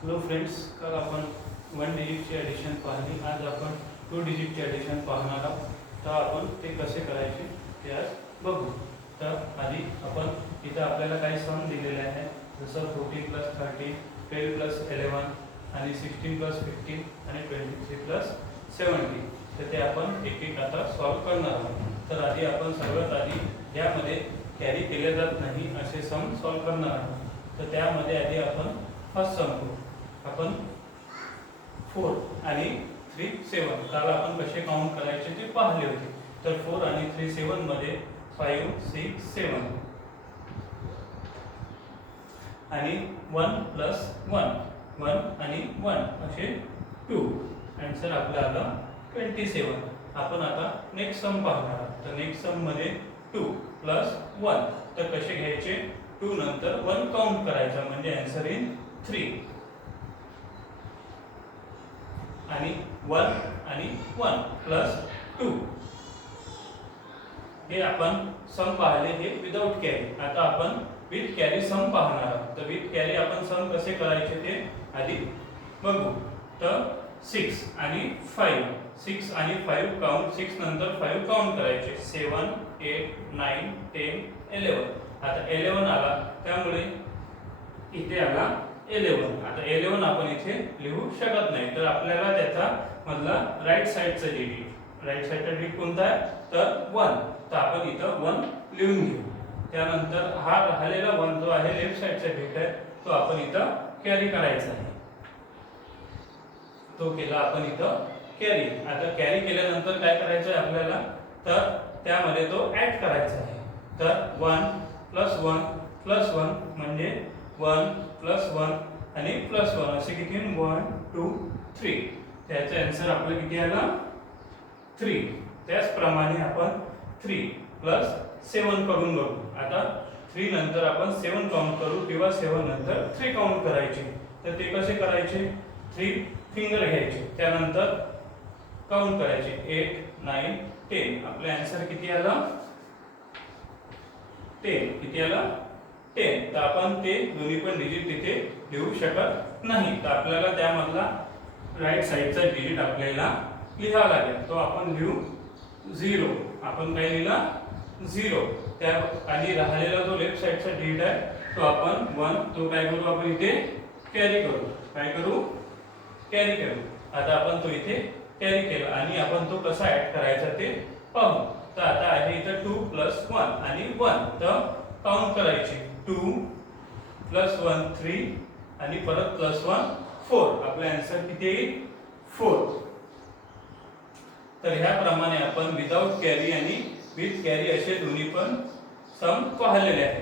Hello friends, कल आपण 1 डिजिटची addition पाहिली. आज आपण 2 डिजिटची ॲडिशन पाहणार आहोत. तर आपण ते कसे करायचे ते आज बघू. तर आधी आपण इथं आपल्याला काही सम दिलेले आहे, जसं 14 + 13, 12 + 11 आणि 16 + 15 आणि 23 + 70. तर ते आपण एक एक आता सॉल्व करणार आहोत. तर आधी आपण सर्वात आधी यामध्ये कॅरी केले जात नाही असे सम सॉल्व करणार आहोत. तर त्यामध्ये आधी आपण फर्स्ट सम करू. आपण 4 आणि 3 7 काल आपण कसे काउंट करायचे ते पाहिले होते. तर 4 आणि 3 7 मध्ये 5 6 7 आणि 1 + 1 1 आणि 1 असे 2. आन्सर आपला आला 27. आपण आता नेक्स्ट सम पाहणार आहोत. तर नेक्स्ट सम मध्ये 2 + 1. तर कसे घ्यायचे, 2 नंतर 1 काउंट करायचा म्हणजे आन्सर इन 3. आणि 1 आणि 1 + 2 हे आपण सम पाहिले, हे विदाउट कॅरी. आता आपण विथ कॅरी सम पाहणार आहोत. तर विथ कॅरी आपण सम कसे करायचे ते आधी बघू. तर 6 आणि 5 6 आणि 5 काउंट, 6 नंतर 5 काउंट करायचे. 7 8 9 10 11. आता 11 आला त्यामुळे इथे आला 11. आता 11 आपण इथे लिहू शकत नाही, तर आपल्याला त्याचा मधला राईट साइडचा डिजिट, राईट साइडचा डिजिट कोणता आहे तर 1. तर आपण इथं 1 लिहून घेऊ. त्यानंतर हा राहिलेला 1 जो आहे लेफ्ट साइडचा डिजिट आहे, तो आपण इथं कॅरी करायचा आहे. तो केला आपण इथं कॅरी. आता कॅरी केल्यानंतर काय करायचं आहे आपल्याला, तर त्यामध्ये तो ऍड करायचा आहे. तर 1 + 1 + 1 म्हणजे 1 + 1 आणि +1 असे किती 1 2 3. त्याचा आन्सर आपल्याला किती आला 3. त्याचप्रमाणे आपण 3 + 7 करून बघू. आता 3 नंतर आपण 7 काउंट करू किंवा 7 नंतर 3 काउंट करायचे. तर ते कसे करायचे, 3 फिंगर घ्यायचे, त्यानंतर काउंट करायचे 8 9 10. आपला आन्सर किती आला 10. किती आला 10. तर आपण ते दोन्ही पण डिजिट तिथे लिहू शकत नाही. तर आपल्याला त्यामधला राईट साइडचा डिजिट आपल्याला लिहावा लागेल. तो आपण लिहू 0. आपण काय लिहिला 0. त्या आणि राहिलेला जो लेफ्ट साइडचा डिजिट आहे तो आपण 1. तो काय करू आपण इथे कॅरी करू. काय करू कॅरी करू. आता आपण तो इथे कॅरी केला आणि आपण तो कसा ऍड करायचा ते पाहू. तर आता आहे इथं 2 + 1 आणि 1. तर काउंट करायचे 2 + 1 3 आणि परत +1 4. आपला आन्सर किती येईल 4. तर ह्याप्रमाणे आपण विदाउट कॅरी आणि विथ कॅरी असे दोन्ही पण सम पाहिलेले आहेत.